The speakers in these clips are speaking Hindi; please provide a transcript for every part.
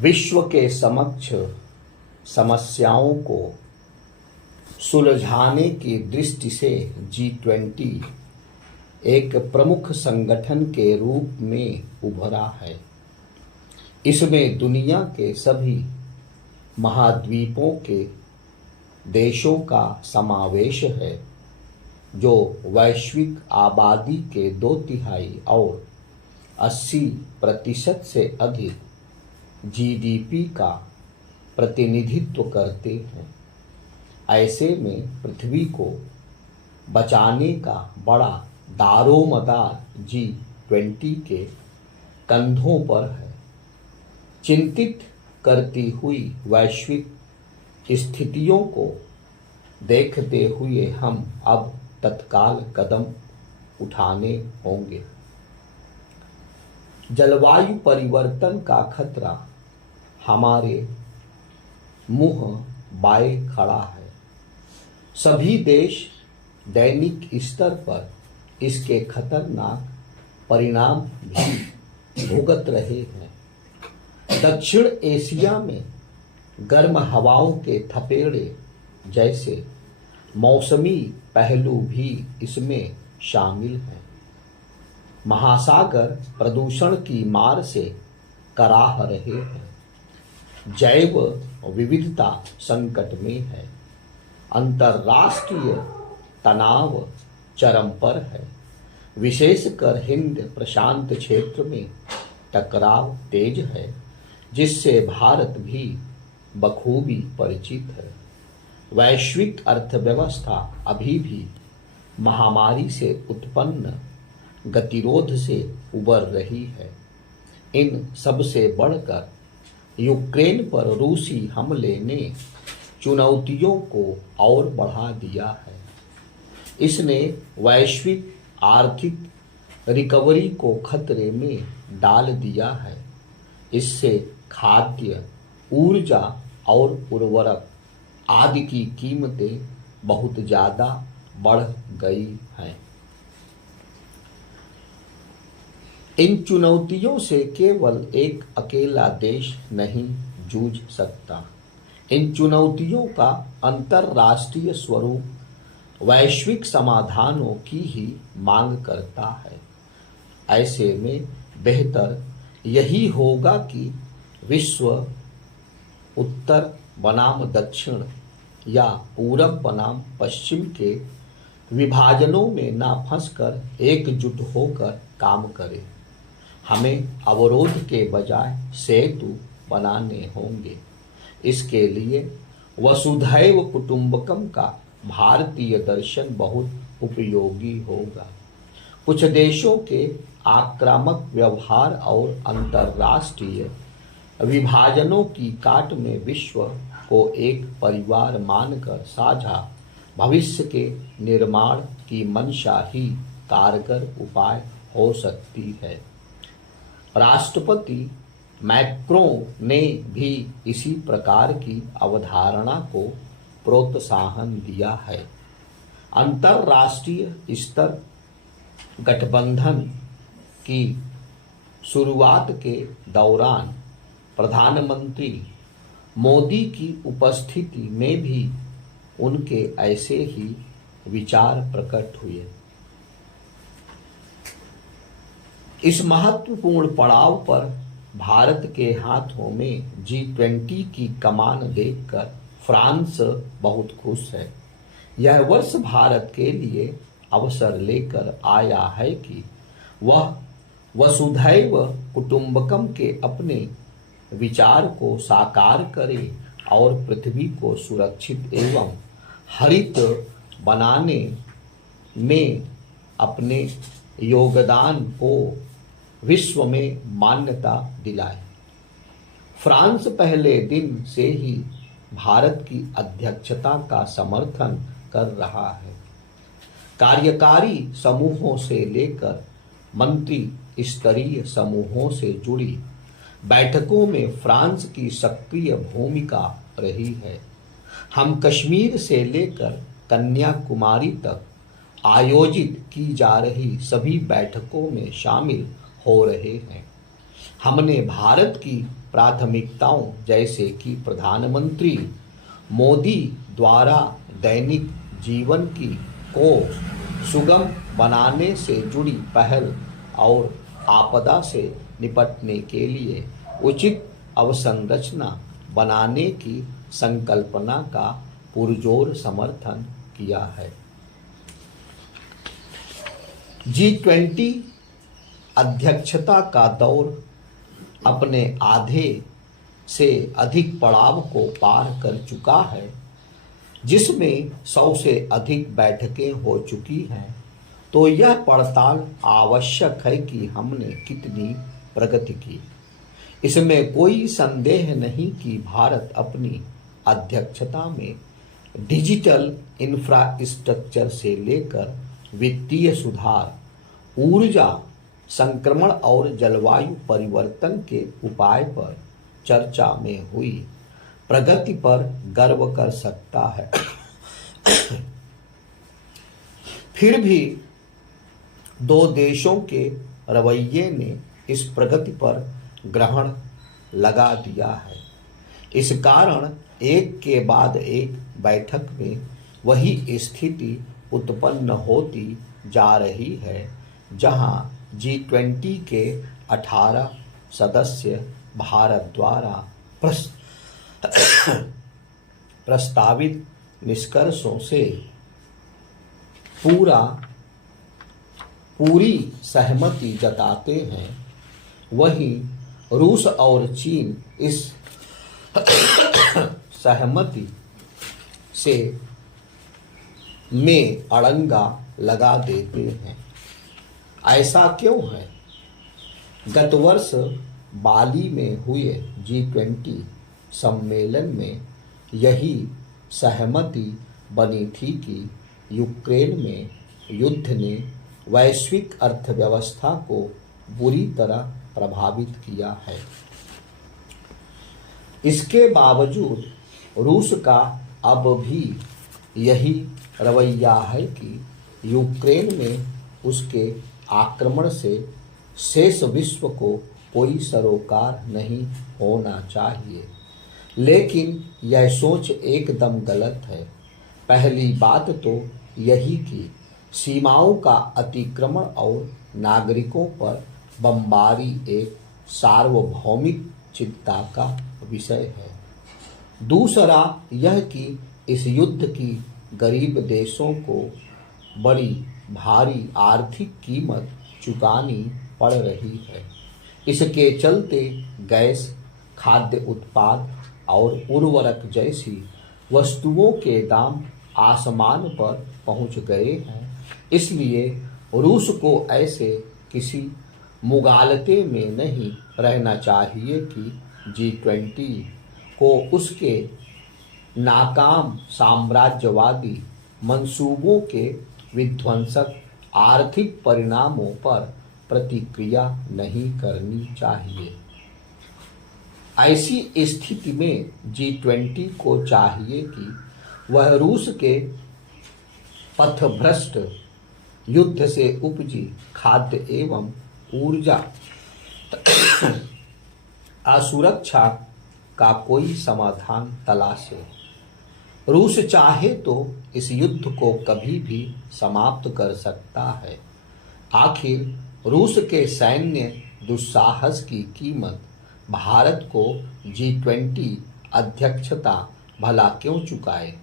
विश्व के समक्ष समस्याओं को सुलझाने की दृष्टि से G20 एक प्रमुख संगठन के रूप में उभरा है। इसमें दुनिया के सभी महाद्वीपों के देशों का समावेश है, जो वैश्विक आबादी के 2/3 और 80% से अधिक GDP का प्रतिनिधित्व करते हैं। ऐसे में पृथ्वी को बचाने का बड़ा दारोमदार G20 के कंधों पर है। चिंतित करती हुई वैश्विक स्थितियों को देखते हुए हम अब तत्काल कदम उठाने होंगे। जलवायु परिवर्तन का खतरा हमारे मुंह बाए खड़ा है। सभी देश दैनिक स्तर पर इसके खतरनाक परिणाम भी भुगत रहे हैं। दक्षिण एशिया में गर्म हवाओं के थपेड़े जैसे मौसमी पहलू भी इसमें शामिल हैं। महासागर प्रदूषण की मार से कराह रहे हैं। जैव विविधता संकट में है। अंतर्राष्ट्रीय तनाव चरम पर है। विशेषकर हिंद प्रशांत क्षेत्र में टकराव तेज है, जिससे भारत भी बखूबी परिचित है। वैश्विक अर्थव्यवस्था अभी भी महामारी से उत्पन्न गतिरोध से उबर रही है। इन सब से बढ़कर यूक्रेन पर रूसी हमले ने चुनौतियों को और बढ़ा दिया है। इसने वैश्विक आर्थिक रिकवरी को खतरे में डाल दिया है। इससे खाद्य, ऊर्जा और उर्वरक आदि की कीमतें बहुत ज़्यादा बढ़ गई हैं। इन चुनौतियों से केवल एक अकेला देश नहीं जूझ सकता। इन चुनौतियों का अंतर्राष्ट्रीय स्वरूप वैश्विक समाधानों की ही मांग करता है। ऐसे में बेहतर यही होगा कि विश्व उत्तर बनाम दक्षिण या पूरब बनाम पश्चिम के विभाजनों में ना फंसकर एकजुट होकर काम करे। हमें अवरोध के बजाय सेतु बनाने होंगे। इसके लिए वसुधैव कुटुंबकम का भारतीय दर्शन बहुत उपयोगी होगा। कुछ देशों के आक्रामक व्यवहार और अंतर्राष्ट्रीय विभाजनों की काट में विश्व को एक परिवार मानकर साझा भविष्य के निर्माण की मंशा ही कारगर उपाय हो सकती है। राष्ट्रपति मैक्रों ने भी इसी प्रकार की अवधारणा को प्रोत्साहन दिया है। अंतर्राष्ट्रीय स्तर गठबंधन की शुरुआत के दौरान प्रधानमंत्री मोदी की उपस्थिति में भी उनके ऐसे ही विचार प्रकट हुए। इस महत्वपूर्ण पड़ाव पर भारत के हाथों में G20 की कमान देखकर फ्रांस बहुत खुश है। यह वर्ष भारत के लिए अवसर लेकर आया है कि वह वसुधैव कुटुंबकम के अपने विचार को साकार करे और पृथ्वी को सुरक्षित एवं हरित बनाने में अपने योगदान को विश्व में मान्यता दिलाए। फ्रांस पहले दिन से ही भारत की अध्यक्षता का समर्थन कर रहा है। कार्यकारी समूहों से लेकर मंत्री स्तरीय समूहों से जुड़ी बैठकों में फ्रांस की सक्रिय भूमिका रही है। हम कश्मीर से लेकर कन्याकुमारी तक आयोजित की जा रही सभी बैठकों में शामिल हो रहे हैं। हमने भारत की प्राथमिकताओं जैसे कि प्रधानमंत्री मोदी द्वारा दैनिक जीवन को सुगम बनाने से जुड़ी पहल और आपदा से निपटने के लिए उचित अवसंरचना बनाने की संकल्पना का पुरजोर समर्थन किया है। G20 अध्यक्षता का दौर अपने आधे से अधिक पड़ाव को पार कर चुका है, जिसमें 100 से अधिक बैठकें हो चुकी हैं। तो यह पड़ताल आवश्यक है कि हमने कितनी प्रगति की। इसमें कोई संदेह नहीं कि भारत अपनी अध्यक्षता में डिजिटल इंफ्रास्ट्रक्चर से लेकर वित्तीय सुधार, ऊर्जा संक्रमण और जलवायु परिवर्तन के उपाय पर चर्चा में हुई प्रगति पर गर्व कर सकता है। फिर भी दो देशों के रवैये ने इस प्रगति पर ग्रहण लगा दिया है। इस कारण एक के बाद एक बैठक में वही स्थिति उत्पन्न होती जा रही है, जहां G20 के 18 सदस्य भारत द्वारा प्रस्तावित निष्कर्षों से पूरी सहमति जताते हैं, वहीं रूस और चीन इस सहमति से में अड़ंगा लगा देते हैं। ऐसा क्यों है? गत वर्ष बाली में हुए G20 सम्मेलन में यही सहमति बनी थी कि यूक्रेन में युद्ध ने वैश्विक अर्थव्यवस्था को बुरी तरह प्रभावित किया है। इसके बावजूद रूस का अब भी यही रवैया है कि यूक्रेन में उसके आक्रमण से शेष विश्व को कोई सरोकार नहीं होना चाहिए। लेकिन यह सोच एकदम गलत है। पहली बात तो यही कि सीमाओं का अतिक्रमण और नागरिकों पर बमबारी एक सार्वभौमिक चिंता का विषय है। दूसरा यह कि इस युद्ध की गरीब देशों को बड़ी भारी आर्थिक कीमत चुकानी पड़ रही है। इसके चलते गैस, खाद्य उत्पाद और उर्वरक जैसी वस्तुओं के दाम आसमान पर पहुंच गए हैं। इसलिए रूस को ऐसे किसी मुगालते में नहीं रहना चाहिए कि G20 को उसके नाकाम साम्राज्यवादी मंसूबों के विध्वंसक आर्थिक परिणामों पर प्रतिक्रिया नहीं करनी चाहिए। ऐसी स्थिति में G20 को चाहिए कि वह रूस के पथभ्रष्ट युद्ध से उपजी खाद्य एवं ऊर्जा असुरक्षा का कोई समाधान तलाशे। रूस चाहे तो इस युद्ध को कभी भी समाप्त कर सकता है। आखिर रूस के सैन्य दुस्साहस की कीमत भारत को G20 अध्यक्षता भला क्यों चुकाए?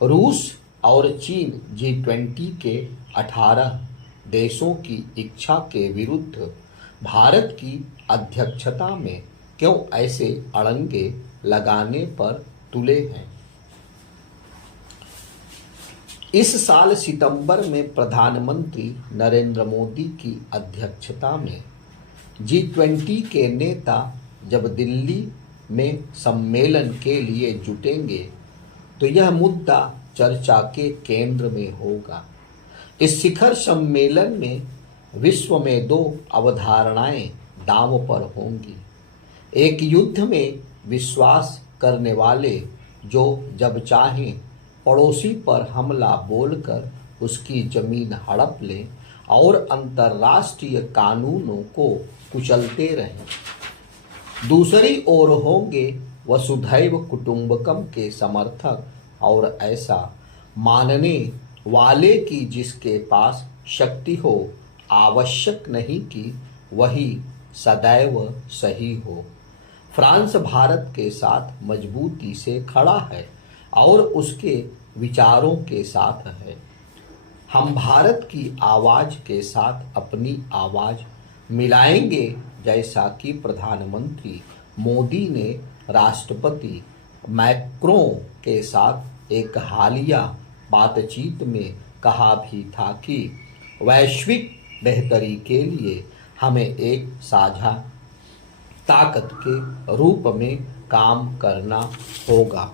रूस और चीन G20 के 18 देशों की इच्छा के विरुद्ध भारत की अध्यक्षता में क्यों ऐसे अड़ंगे लगाने पर तुले हैं? इस साल सितंबर में प्रधानमंत्री नरेंद्र मोदी की अध्यक्षता में G20 के नेता जब दिल्ली में सम्मेलन के लिए जुटेंगे तो यह मुद्दा चर्चा के केंद्र में होगा। इस शिखर सम्मेलन में विश्व में दो अवधारणाएं दांव पर होंगी। एक युद्ध में विश्वास करने वाले जो जब चाहें पड़ोसी पर हमला बोलकर उसकी जमीन हड़प लें और अंतर्राष्ट्रीय कानूनों को कुचलते रहें। दूसरी ओर होंगे वसुधैव कुटुंबकम के समर्थक और ऐसा मानने वाले कि जिसके पास शक्ति हो, आवश्यक नहीं कि वही सदैव सही हो। फ्रांस भारत के साथ मजबूती से खड़ा है और उसके विचारों के साथ है। हम भारत की आवाज के साथ अपनी आवाज मिलाएंगे, जैसा कि प्रधानमंत्री मोदी ने राष्ट्रपति मैक्रों के साथ एक हालिया बातचीत में कहा भी था कि वैश्विक बेहतरी के लिए हमें एक साझा ताकत के रूप में काम करना होगा।